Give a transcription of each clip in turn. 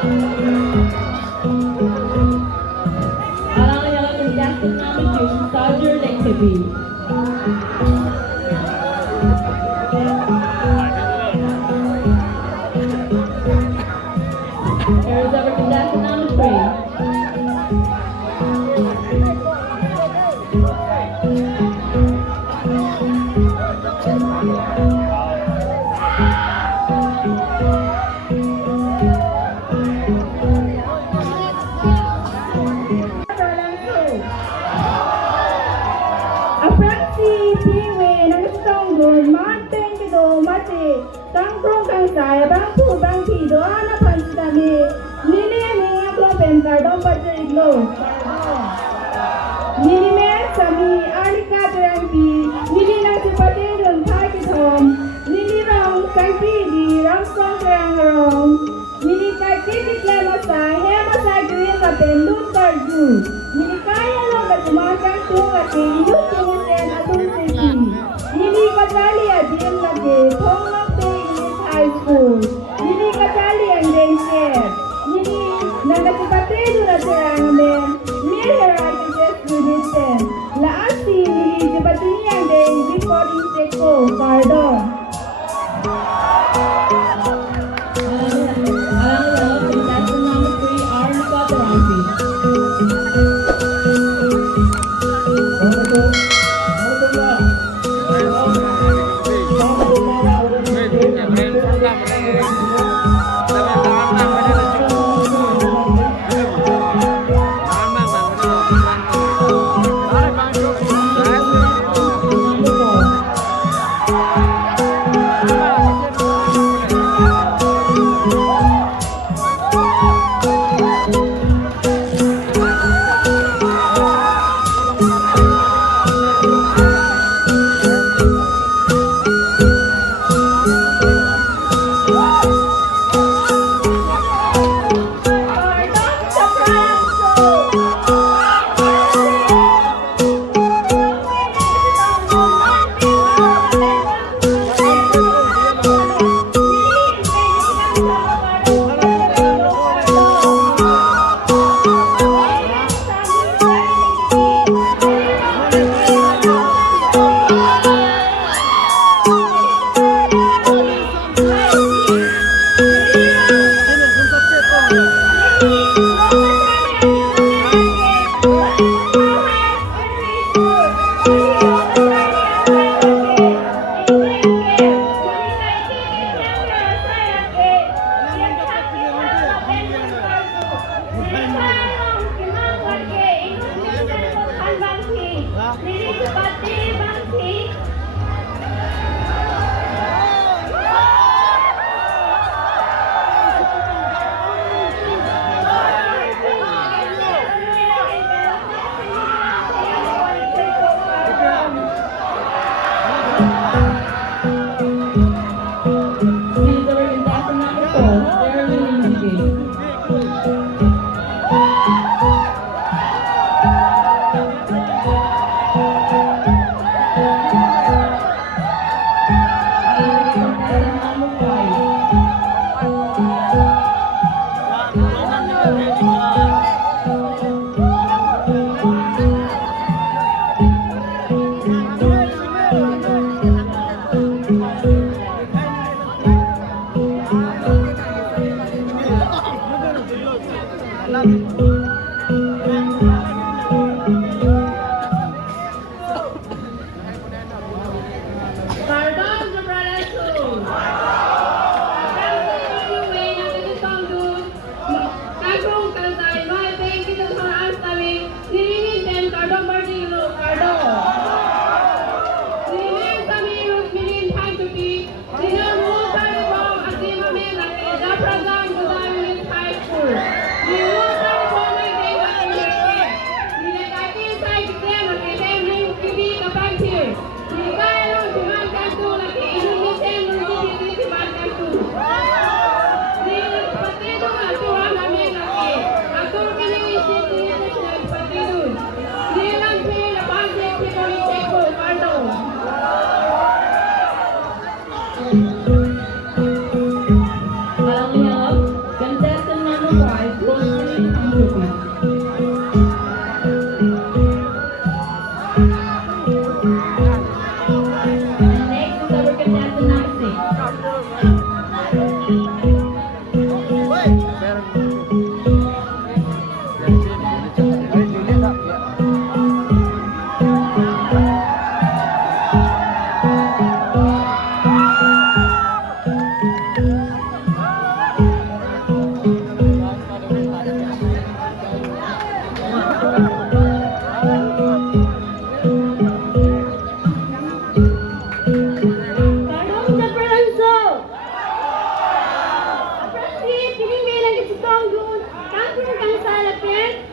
Alang-alang contestant number 2, start your lecture. Here's our contestant number 3.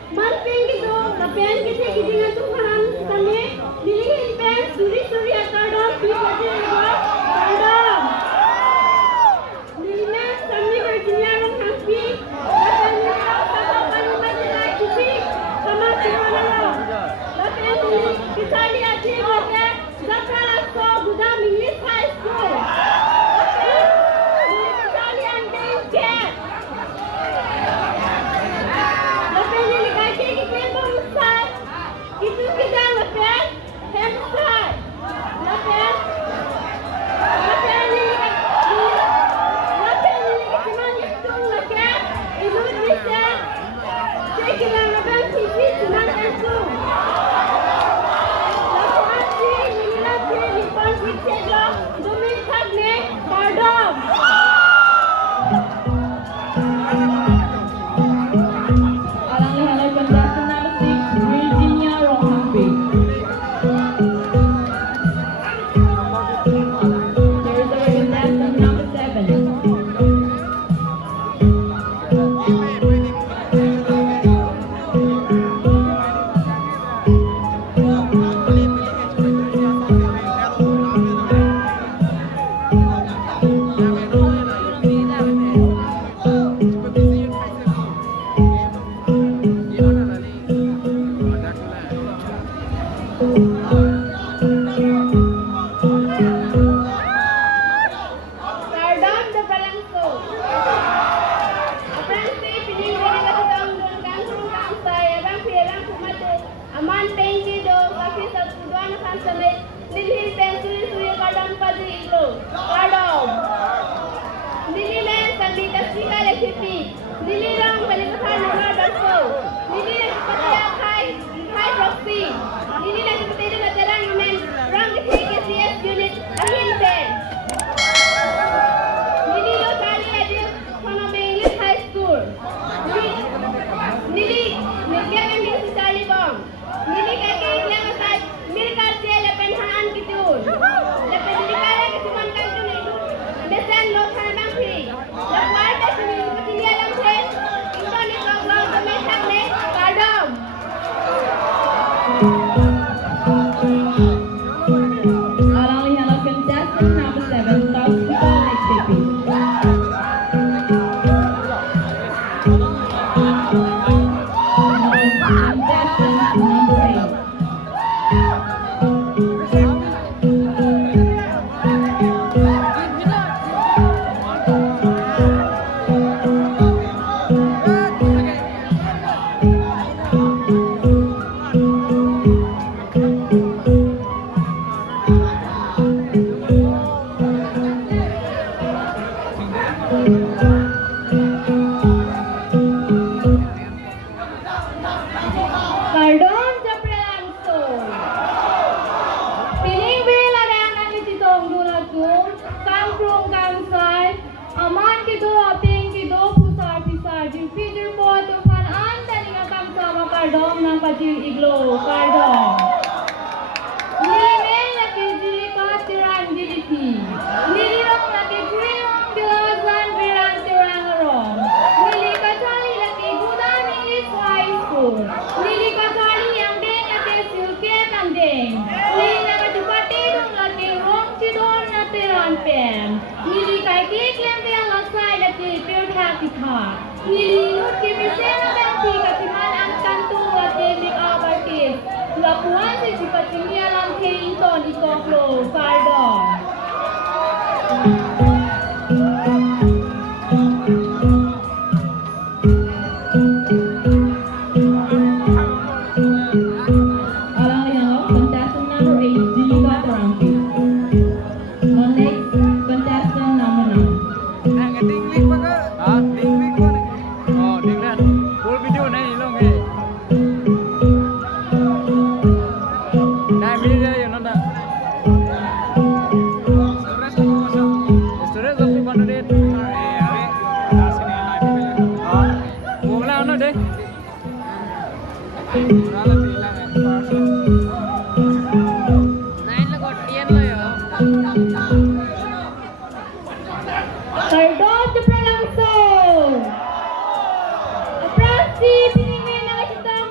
Manpeng gitu, lapian kita dengan Tuhan kami dilihin pen suri atadam pipati atadam. Dilihin kami Virginia rong happy, lapian kita sama panuman jelai kisi sama Tiwala. Lapian kita lihat di mana ZKYF Gudang English High School. Lapian kita lihat Angdeng Cat. Itu kita lepas, hamster, lepas ini cuma hitung lepas, itu bisa, saya kira lepas TV cuma hitung. Lepas ini lepas depan kita demi tagnya pardon. Pardon, japaralangso. Piling bela dengan itong dulagun, kangkrung kangsay, aman kido, aping kido, pusar-pisar, di feeder po, tufanaan, taninga kangsama pardon ng pajil iglo, pardon. Nilin laki jika tiran jiliti, nilirong laki kriong gilazan biran tirang arong, nili kacali laki gudang English High School, nili kacali Angdeng laki silket Angdeng, nili nakadupati dong laki rong cidor na tiran pen, nili kay kiklim biang laksay laki pirthak-tikha, nili nut kimisena benti katiman ang kantung laki big-abartis, lapuan si chepachini alam keinton ikoklo, pardon. Contestant number 8, ZKYF. Next, contestant number 9. Pardon, japaralangso. Aprasi, piningin na kitang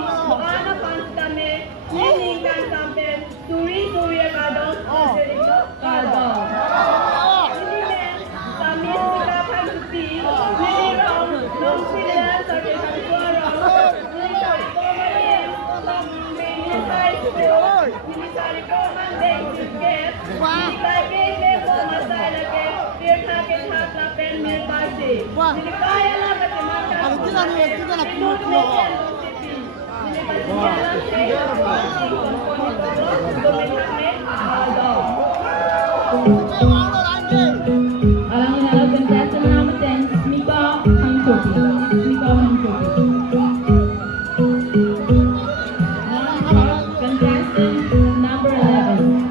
Ana Panstame, Nilingan Sampen, Suri Surya Kadong, Seriko Kadong. Nilimen, Samis Sika Pansupi, Nilirong, Nong Sila, Sarki Samsuarong, Nilisari Komalim, Nilisari School, Nilisari Komandeng Sukep, Nilisari Lepo Masalake, Tirthakin Haklapen Mirpasi, Nilikaya Lagat Makan, Nilipasiyan Alangin na lang contestant number 10, Miko Hangchoki. Miko Hangchoki. Contestant number 11.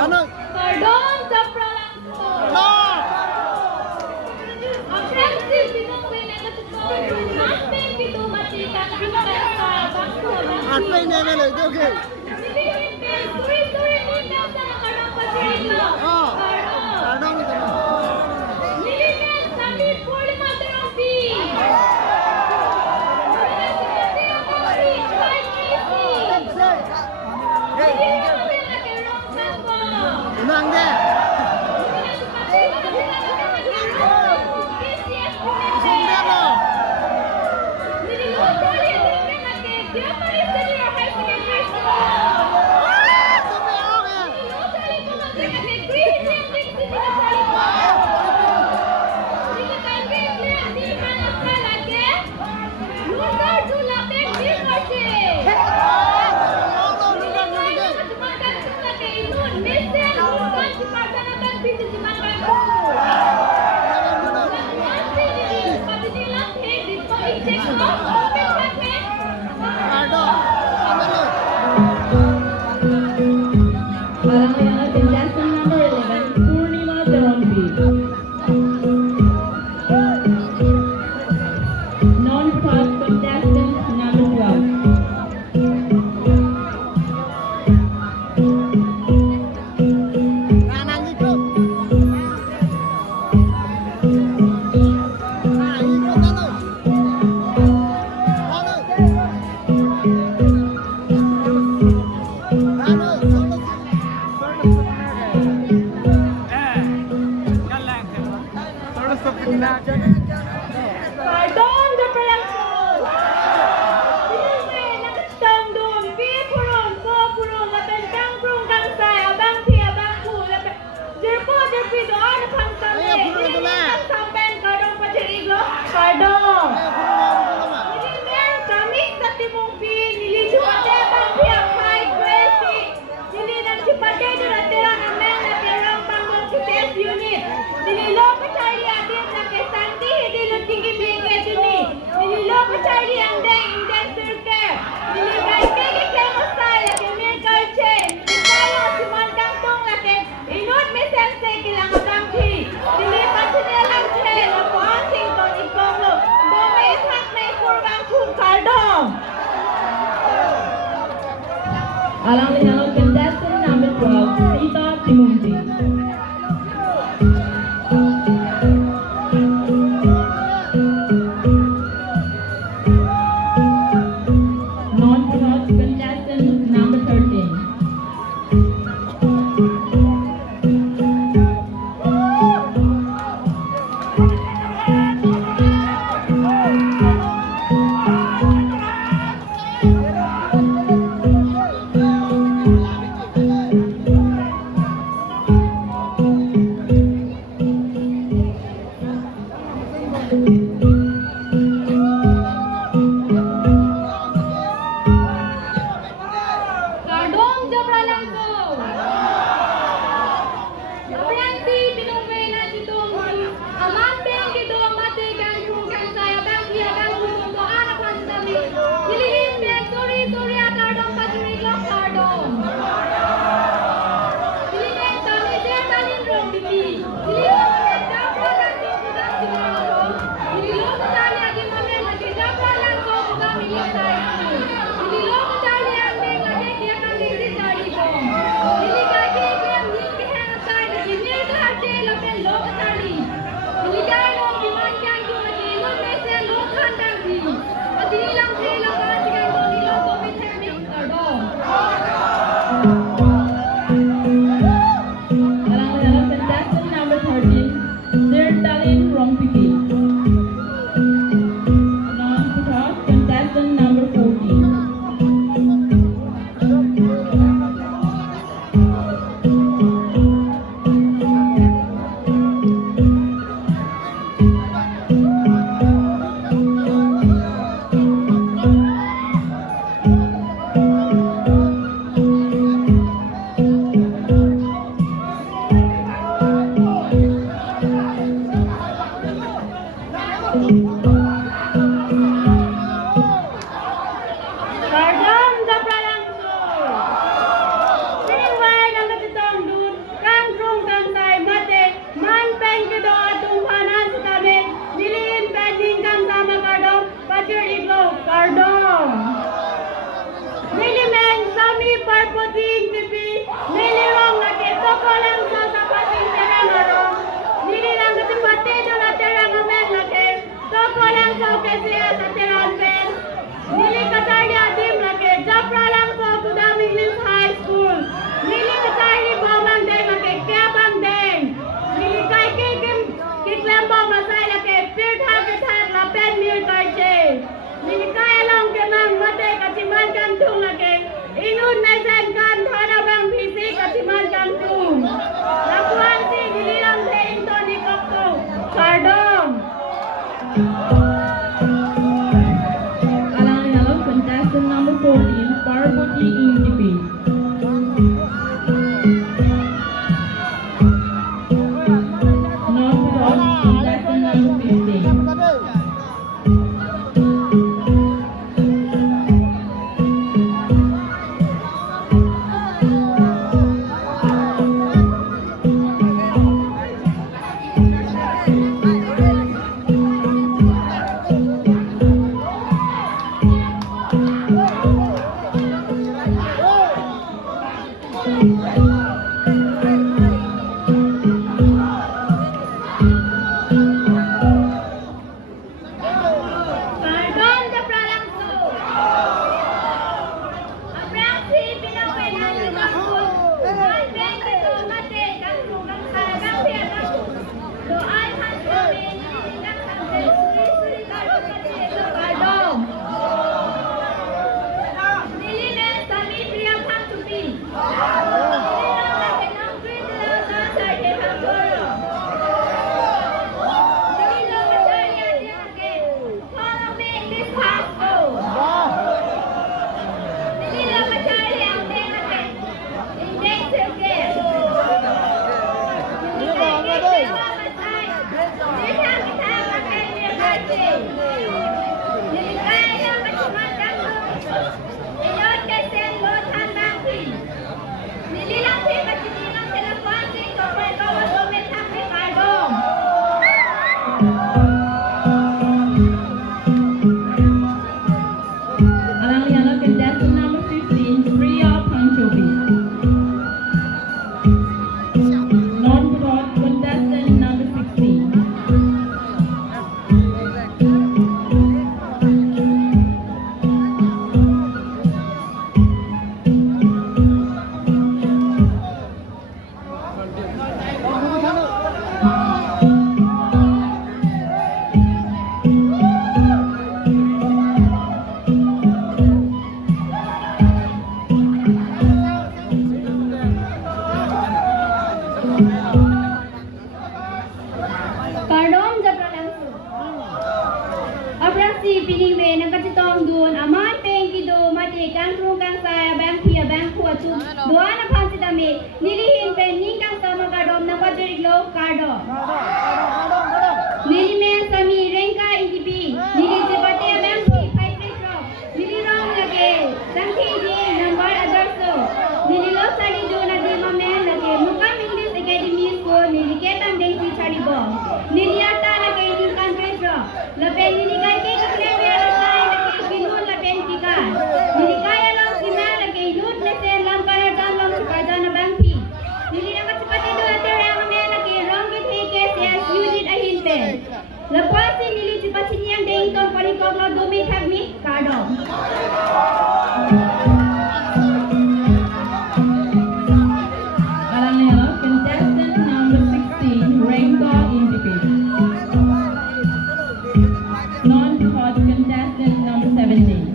Pardon, japaralangso. Ang Francis, binungwin na natutunan. Angdeng gitu matika na ang Aspen never like okay. Nililipin, suri-suri nila sa nakarang pasirilo. Pardon ito. Nililipin, samit, puli materompi. Unang deh. Contestant number 11, Purnima Terompi. Non-top contestant number 12. Kanan ikut. Ikut anu. Pardon, japaralangso. Binungwin, nakastang doon, Pipurong, Popurong, Labentang, Prong, Kangsay, Abang Pi, Abang Pu, Jerpo, Jerpido, Ano Pangsame, Nilimen, Sampen, Kadong Pachirigo, Pardon. Nilimen, Kamis, sa Timong Pi, Nilisupate, Abang Pi, Akay, Kwesi, Nilinan Sipate, Duratira, Amen, Natirang, Panggol, Kites, Unit, Nililoko, Charlie, Adit, Nakesanti, Hidilot, Tinggi, Bingke, Duni, Nililoko, Charlie, Angdeng, Angdeng, Surke, Niligay, Kiki, Kemo, Style, Laki, Mirkal, Chen, Nilitayo, Simon, Kangtong, Laki, Inut, Misense, Kilang, Abangki, Nilipan, Sinelang, Chen, Lapo, Ansington, Ikonglo, Dome, Isak, na Ipurgang, Kung, Kardong. Alang linalog contestant number 12, Rita Timunti. Non-top contestant number 13. Kadong, japaralangso. Franci, binungwin na ditong Amanteng, ditong Matikan, Kung Kangsay, Abang Pi, Abang Pu, Ano Pangsame, Nililipin, Suri, Kadong Pachirigo, Kadong. Asia sa Tiran Ben. Nili Katali Adim lagi japaralangso Kudam English High School. Nili Katali Bawang Deng lagi Kebang Deng. Nili Kai Kiklem Bawang Masai lagi Pirthat Lapen Mir Karche. Nili Kai Along Kemang Mate Katiman Kantung lagi Inun Naisen Kan Thana Bang Pisi Katiman Kantung. Lapuan si Nililang Tein Tony Kokto Kardong. Contestant number 14, Parvati EDP. North contestant number 15. Lepas ini nili chepachini Angdeng ton panikoglo dumi thagmi kardong. Contestant number 16, Rainbow Independent. Non-hot contestant number 17.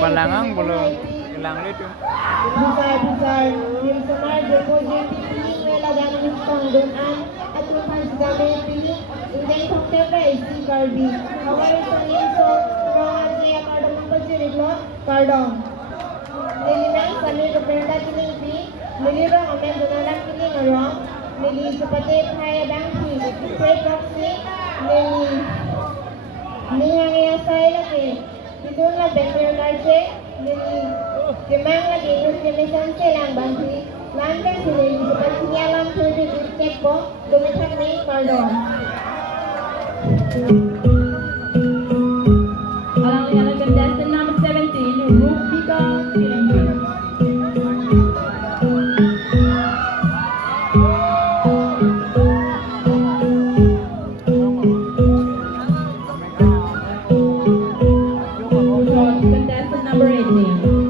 Pandangan belum hilang itu. Besar-besar di semar Joysing Bey melagang panggunaan at lupan sa pili Angdeng Bey si Cardi. Awal sa so ruangan siya kardong ng pagsiriglo kardong. Nilinang sa nilo perda kiningpi nilirong amen donalang kining arong nili sa pati kaya dangki pre proxy nili Ningang saya lagi. Itu lah benar kaje. Memang lagi information selang bantu. Lantas sini chepachini alam tujuh step ko. Dumitang ni pardon. Alang-alang contestant number 17, Rupika Piringgan. Contestant number 18.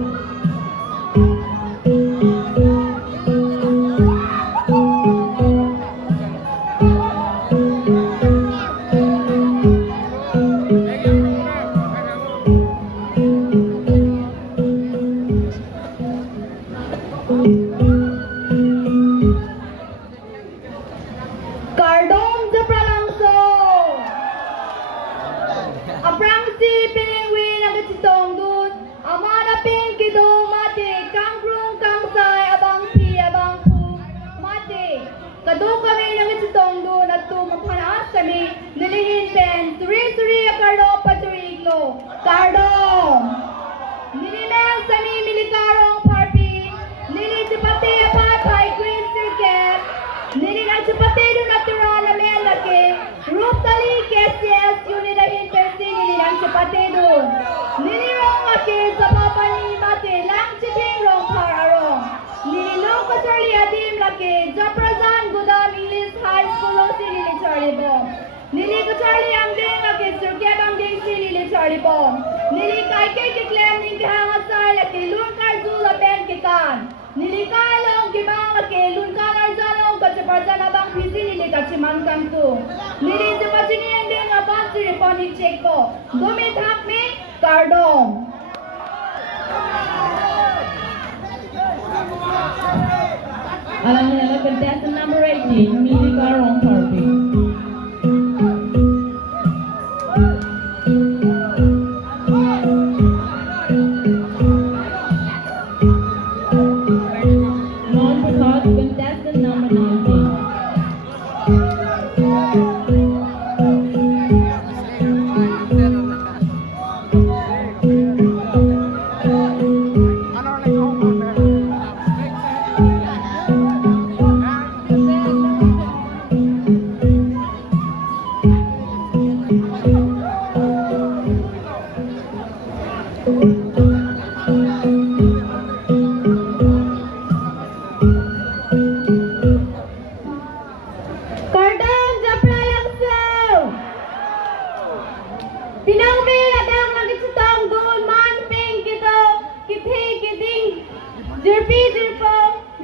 Cardong japaralangso. Aprang si piningwi nagitsitong dun. Amana pin kido mati. Kangkrung kangsay abang pi abang pu mati. Kado kami nagitsitong dun at tumapanaas kami. Nilihinten. Suri-suri akardo paturiglo. Cardong. Nilinang sami milikarong parpi. Nilitipati apatay green circuit. Nilinang chipati dun natural na melake. Ruptali KCS unit na interesting nilinang chipati dun. Nilirong ake sa papani mati lang chiting rong pararong. Nililong ko Charlie adim lake. Japrazan Gudam English High School o si Lili Charlie Bom. Nili ko Charlie Angdeng lake. Surkep Angdeng si Lili Charlie Bom. Nili kai kay kiklem ning kahangat sa lake. Lun karzula pen kikan. Nili kalong kimang lake. Lun kanar zanong kachaparjan abang pisi nili kachiman kantu. Nili chepachini Angdeng abang siriponi check ko. Dumi thak me cardong. Alang-alang contestant number 18, Milika Rongparpi. Non-because contestant number 19. Cardong japaralangso. Pinangmi adang nagitsitong dun man ping kito. Kithi kiting. Jirpi jirpo.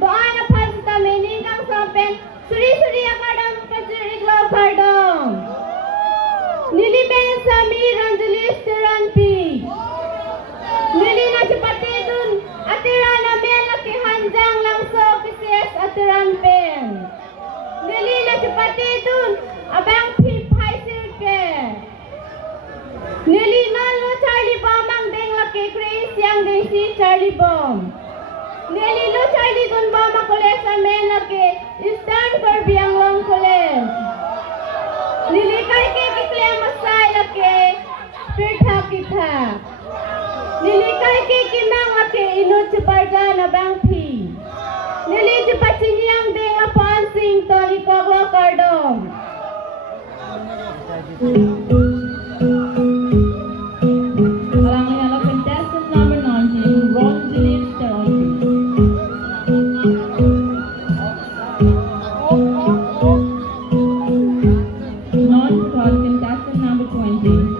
Doan na pasita meaning kang sampen. Suri-suri akadang pajiriglo cardong. Nilimen sa miranjalis tiranpi. Nili na chipati dun. Atiran na melaki hanjang langso kisis atiran pen. Nili na chipati dun. Abang pipai sirke. Nili malu Charlie Bom Angdeng laki Chris yang desi Charlie Bom. Nili lu Charlie dun Bom College sa men laki Stanford Biang Long College. Nili kay kikle masay laki Pirta kita. Nili kay kimang laki inu chuparjan abang pi. Nili chepachini Angdeng upon sing Tony Koglo Cardong. Alang-alang contestant number 19, Ronjeline Sterolpi. Non-because contestant number 20.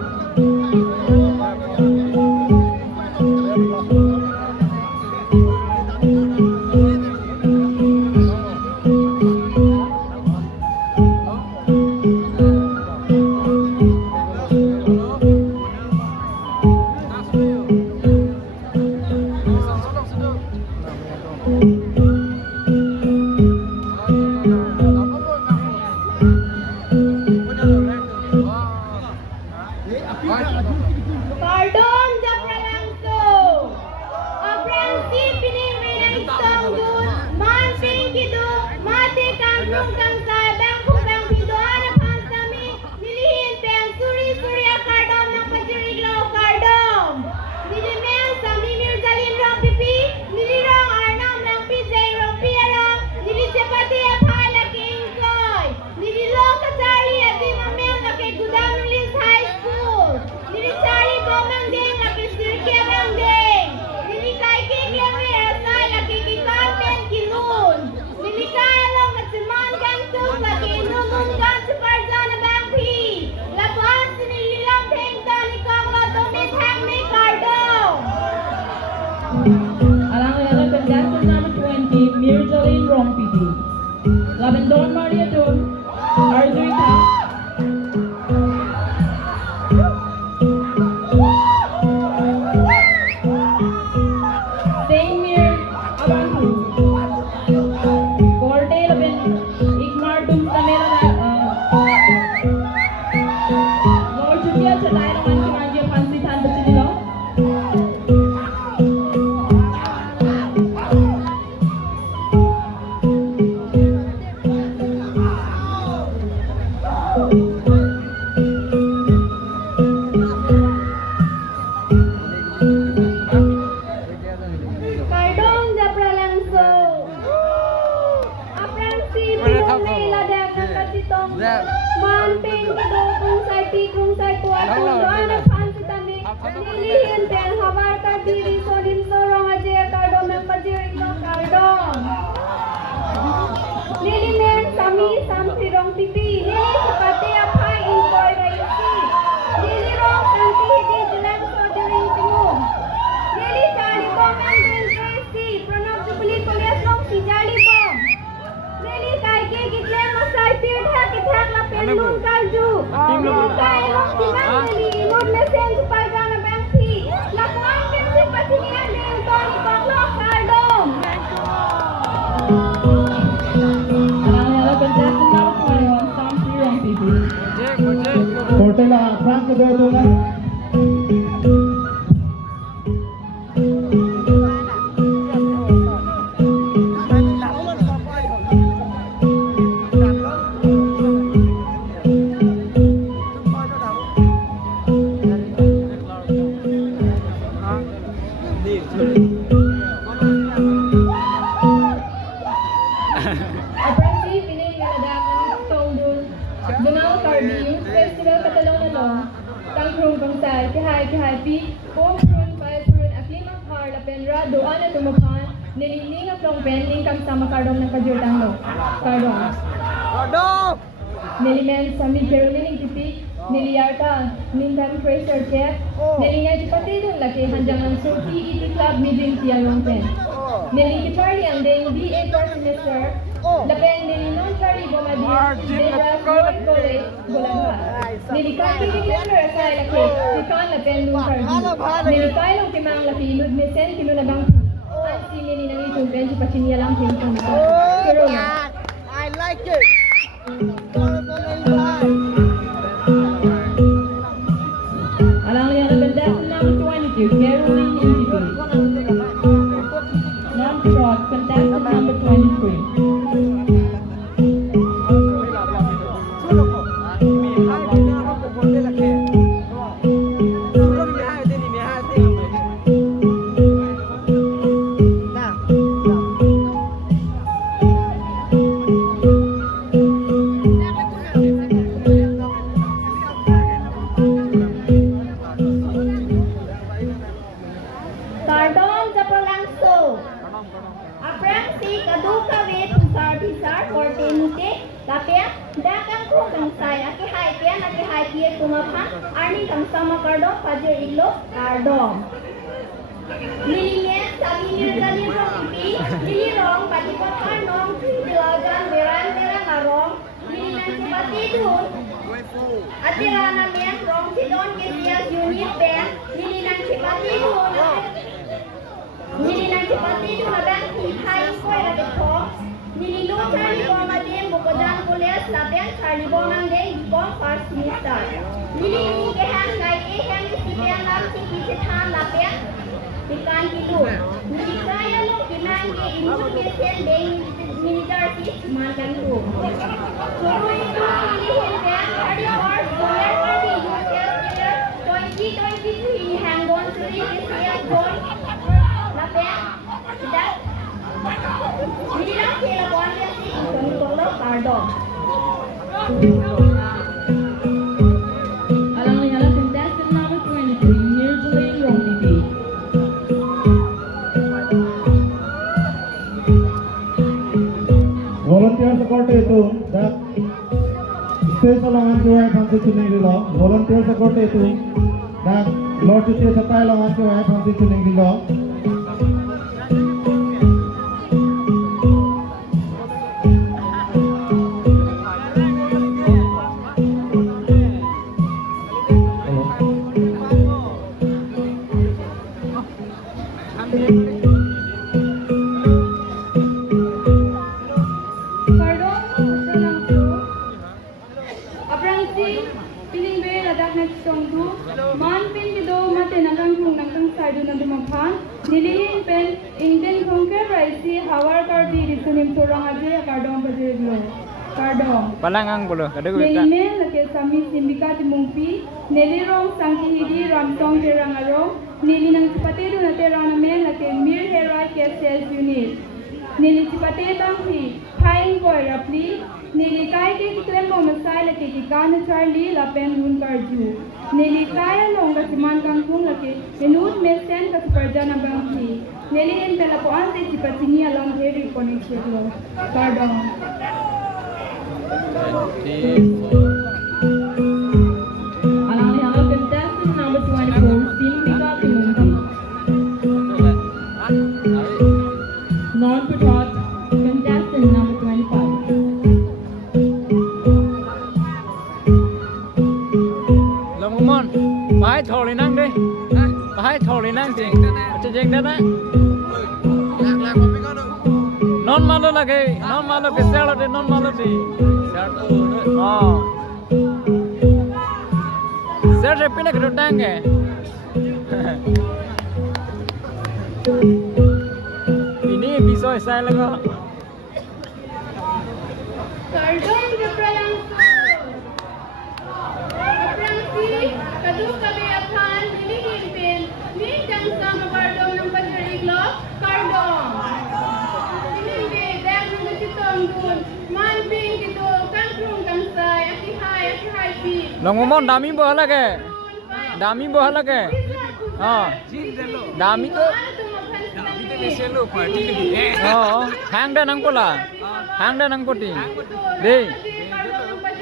Kardong japaralangso. Apransi pinong nila dagang katitong. Manting kitong kung say kuat kung doon at pansi tami. Nilihin ten habar tardiri solim sorong aje kardong ng pajiring no kardong. Nilimen sami sampirong pipi. Nili sepati apay inkoy rayuki. Nilirong santi hidi jilang sodiring tingum. Nili jali bom Angdeng Tracy. Pranab Jubilee Police Long si jali bom. Nili kai ke gitle masai pir thak ithak la pen lung kalju. Nili kai long timang nili imod lesen supaya na bangsi. Lakuan pen chepachini Angdeng Tony Baklo kardong. Contestant number 21, Sam Pirong TV. Portela, Frank Kedua. Apransi pinili kaladakan tongdul Dunau Karbi Festival Katalong Tangkrong Kangsay Kihay Pi Pumprun Paipurun Aklimang Har Lapenra Doan at Tumapan Nilining at Longpen Lingkang sama Kardong ng Kajurtanglo Kardong Nilimen Sami Kerulining Tipi Niliyarta Nintang Fraser Chef Nilingay Chipatidong Laki Hanjang ang Sophie Iti Club Meeting Siya Longpen Niling Charlie Angdeng BA First Semester Lapen Nilinong Charlie Bomadir Debras World College Bulaga Nilikaki Tikler Asay Laki Tikan Lapen Lung Karbi Nilikay Long Kimang Laki Ilud Mesen Kilunabang Ansi Nilinang Itumpen Chepachini Alang Pinton Corona I like it. Alang yang contestant number 22, Caroline NTV. Number shot, contestant number 23. Kardong japaralangso. Apransi kaduka wet pisar kortenute lapya dakang kung kangsay akihay kiye tumapan arni kangsama kardong pajir ilo kardong. Nilingen sabi nirgalin rong ipi nilirong patipapan nong dilagan beran ngarong nilinan sipati dun atirana men rong sidon kesias unit ben nilinan sipati dun Nilinan Chepachini labang Hai Koy Labang Nililu Charlie Bom Adem Bukodan Police Labang Charlie Bom Angdeng Bom First Semester Nililu Kehang Ngai Ehang Sipian Lam Sipitan Labang Ikan Kilu Nilikaya Lo Kimang Ke Imut Kesen Deng Militer Sis Mangan Tu Surui Tu Nilihin Bang 31st Solar Party Youth Year 2023 Hanggon Suri Kesias Bon Lapang Sedap Nililang sila kuantian si Ikan Kardong Alang yang contestant number 23, Joysing Bey TV. Volunteer support itu dak special langan joy fancy tuning dilo. Volunteer support itu dak Lord City satai langan joy fancy tuning dilo. Nilihin pen Angdeng Kongker Raisi Hawar Karbi Risunim Turang Aje Kardong Pajiriglo Kardong. Palangang bolo. Kada ko Neli beta. men lake sami simbika timungpi, neli rong sangki hidi ramsong terangarong, neli nang cipate do na terang men lake mir herai ke sales unit. Neli cipate tangpi, kain boy rapli, neli kai ke klemo masai lake kikana Charlie lapen hun karju. Neli kaya long ka siman kangkung lake enut mesen ka superjana bangki. Neli en pelapuan te chepachini along heri konexeklo. Kardong. Alang liang contestant number 24, Simbika Timungki. Non-patrot, contestant number 25. Lomomon, bahai thori nang deh. Bahai thori nang ting. Macam jeng dah nak. Non malu lagi, sel ada non malu di. Oh. Sel repina kedutang ke. Ini bisa saya lagi. Kardong japaralangso. Japaralangsi, kadung kabayapan, hinihimpin, ni jangsa mabardong ng pagkariglo, kardong. Hinimbi, dahil nung nasitong dun, manping dito, kangkrong kangsay, akihay pi. Lomomon dami bohala ke. Dami bohala ke. Oh. Dami tu. Oh, hang dah nang pola. Hang dah nang poti. Deh.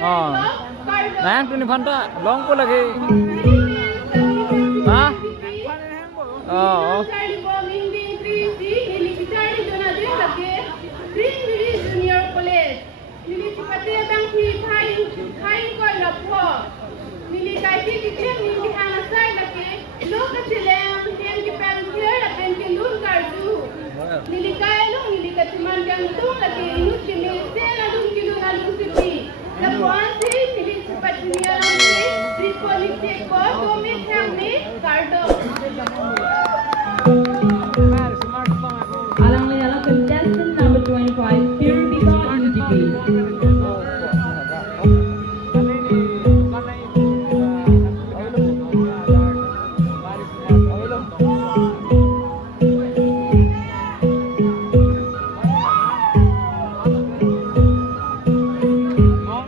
Oh. Hang tu ni phanta long pola ke. Ha? Oh. Junior College. Nili cipati abang kain ko lapo. Nili kaiti kitchen nili hana sai laki. Loka sileng hen ki pen kier la pen ki lun gardu. Nili kaya lung nili katiman kang tung laki inut ki mi sela lung ki lung alung sipi. Lapo ansi nili cipati niya lang ni. Riko ni teko domi thang ni gardo.